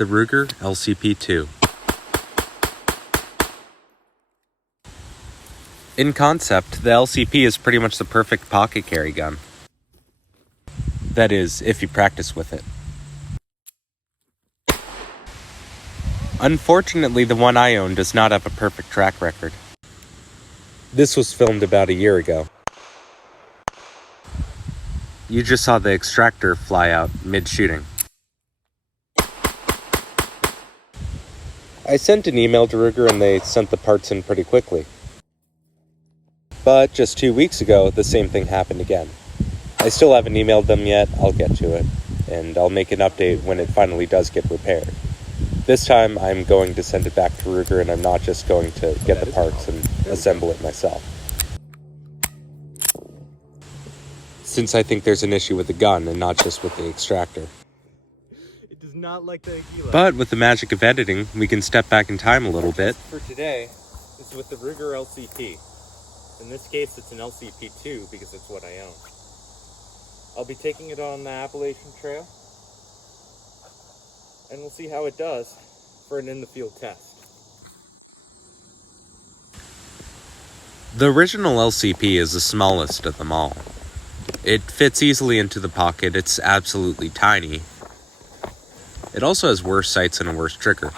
the Ruger LCP2. In concept, the LCP is pretty much the perfect pocket carry gun. That is, if you practice with it. Unfortunately, the one I own does not have a perfect track record. This was filmed about a year ago. You just saw the extractor fly out mid-shooting. I sent an email to Ruger and they sent the parts in pretty quickly. But just 2 weeks ago, the same thing happened again. I still haven't emailed them yet. I'll get to it, and I'll make an update when it finally does get repaired. This time, I'm going to send it back to Ruger, and I'm not just going to get the parts and assemble it myself. Since I think there's an issue with the gun and not just with the extractor. It does not like the Aguila. But with the magic of editing, we can step back in time a little bit. For today, is with the Ruger LCP. In this case, it's an LCP2 because it's what I own. I'll be taking it on the Appalachian Trail, and we'll see how it does for an in-the-field test. The original LCP is the smallest of them all. It fits easily into the pocket, it's absolutely tiny. It also has worse sights and a worse trigger.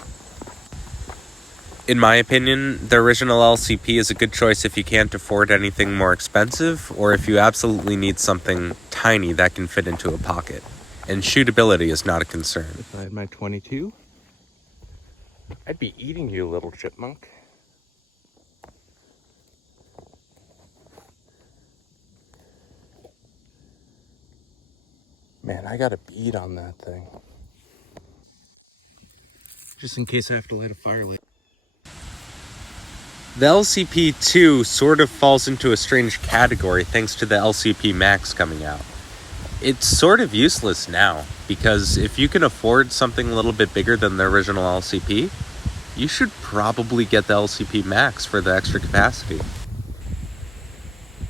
In my opinion, the original LCP is a good choice if you can't afford anything more expensive, or if you absolutely need something tiny that can fit into a pocket. And shootability is not a concern. If I had my 22, I'd be eating you, little chipmunk. Man, I got a bead on that thing. Just in case I have to light a fire later. The LCP2 sort of falls into a strange category thanks to the LCP Max coming out. It's sort of useless now, because if you can afford something a little bit bigger than the original LCP, you should probably get the LCP Max for the extra capacity.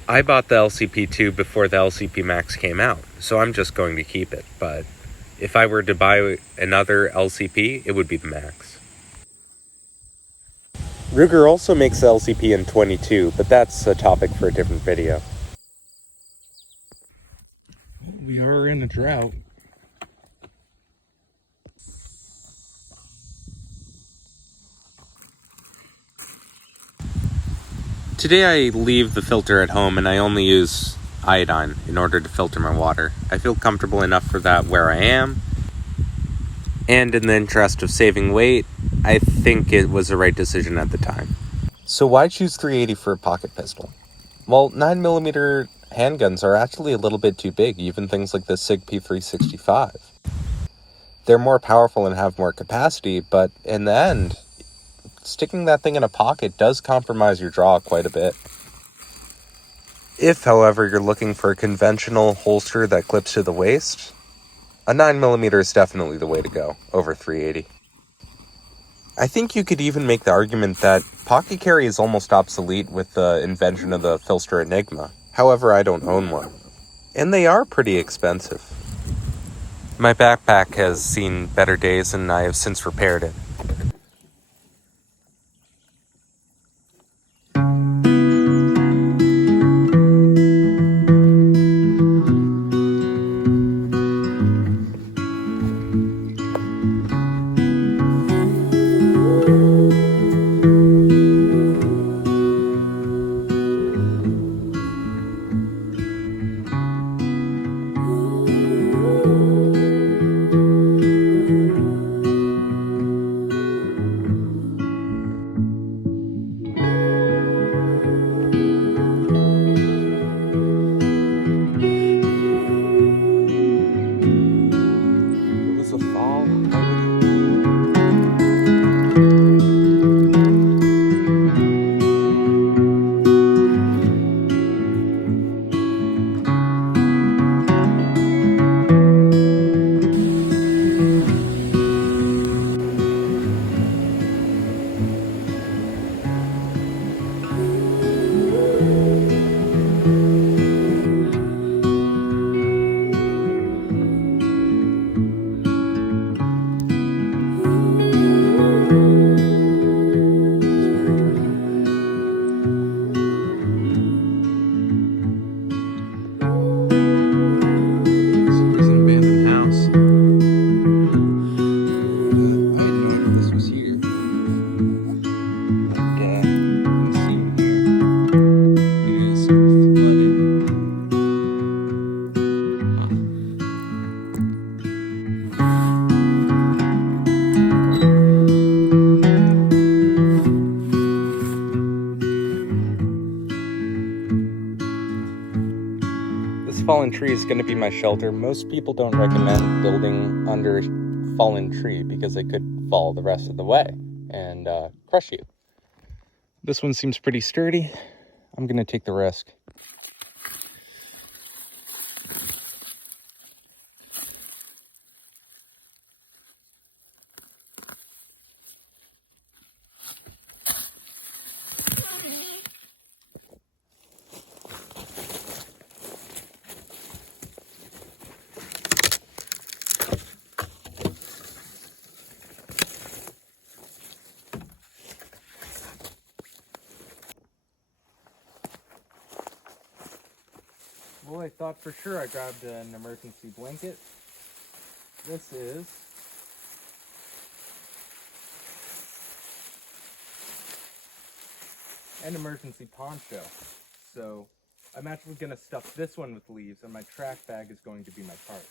I bought the LCP2 before the LCP Max came out, so I'm just going to keep it, but if I were to buy another LCP, it would be the Max. Ruger also makes the LCP in 22, but that's a topic for a different video. We are in a drought. Today I leave the filter at home and I only use iodine in order to filter my water. I feel comfortable enough for that where I am. And in the interest of saving weight, I think it was the right decision at the time. So why choose 380 for a pocket pistol? Well, 9mm handguns are actually a little bit too big, even things like the SIG P365. They're more powerful and have more capacity, but in the end, sticking that thing in a pocket does compromise your draw quite a bit. If, however, you're looking for a conventional holster that clips to the waist, a 9mm is definitely the way to go over 380. I think you could even make the argument that pocket carry is almost obsolete with the invention of the Filster Enigma. However, I don't own one. And they are pretty expensive. My backpack has seen better days and I have since repaired it. is going to be my shelter. Most people don't recommend building under a fallen tree because they could fall the rest of the way and crush you. This one seems pretty sturdy. I'm going to take the risk. Well, I thought for sure I grabbed an emergency blanket. This is an emergency poncho. So I'm actually going to stuff this one with leaves, and my trash bag is going to be my tarp.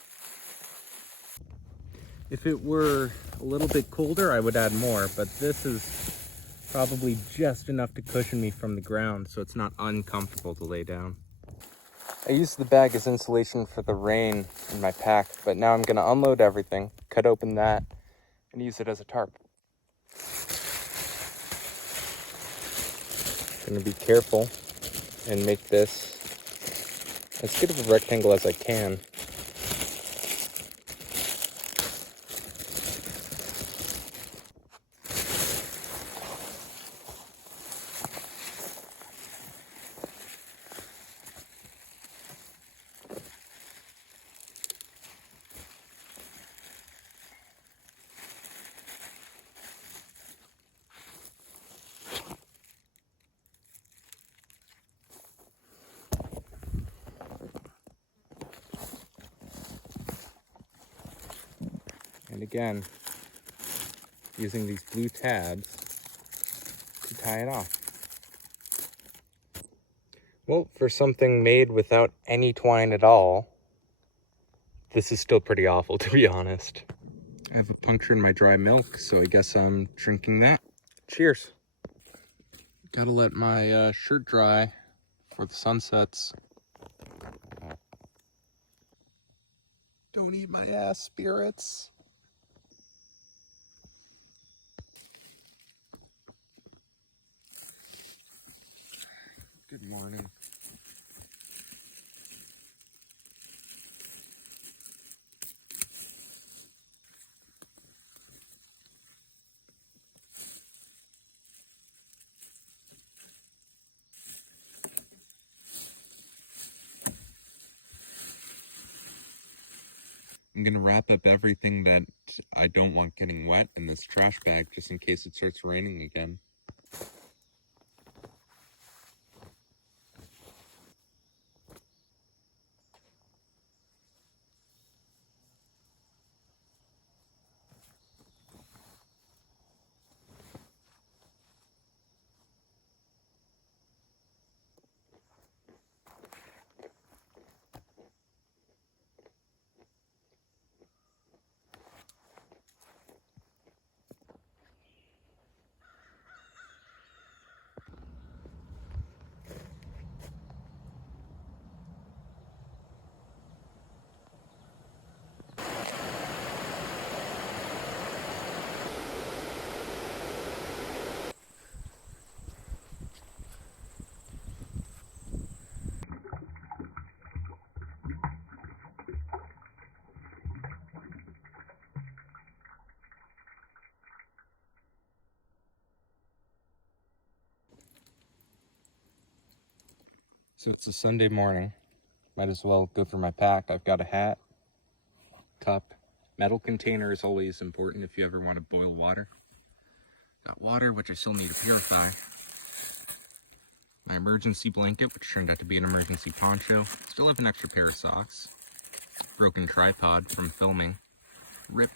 If it were a little bit colder, I would add more, but this is probably just enough to cushion me from the ground, so it's not uncomfortable to lay down. I used the bag as insulation for the rain in my pack, but now I'm going to unload everything, cut open that, and use it as a tarp. I'm going to be careful and make this as good of a rectangle as I can. And again, using these blue tabs to tie it off. Well, for something made without any twine at all, this is still pretty awful, to be honest. I have a puncture in my dry milk, so I guess I'm drinking that. Cheers. Gotta let my shirt dry before the sun sets. Don't eat my ass, spirits. Good morning. I'm gonna wrap up everything that I don't want getting wet in this trash bag just in case it starts raining again. So it's a Sunday morning. Might as well go for my pack. I've got a hat, cup, metal container is always important if you ever want to boil water. Got water, which I still need to purify. My emergency blanket, which turned out to be an emergency poncho. Still have an extra pair of socks. Broken tripod from filming. Rip.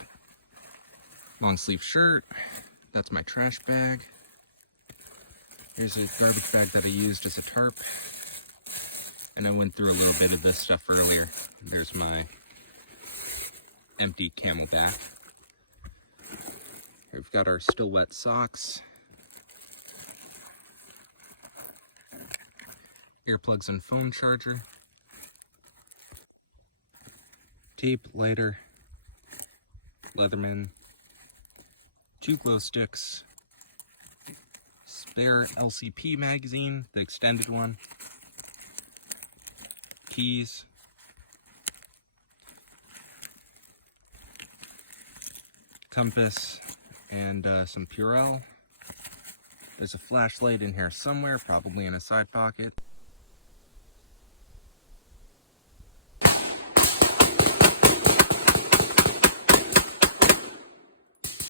Long sleeve shirt. That's my trash bag. Here's a garbage bag that I used as a tarp. And I went through a little bit of this stuff earlier. There's my empty Camelback. We've got our still wet socks. Earplugs and phone charger. tape, lighter, Leatherman, 2 glow sticks, spare LCP magazine, the extended one, keys, compass, and some Purell. There's a flashlight in here somewhere, probably in a side pocket.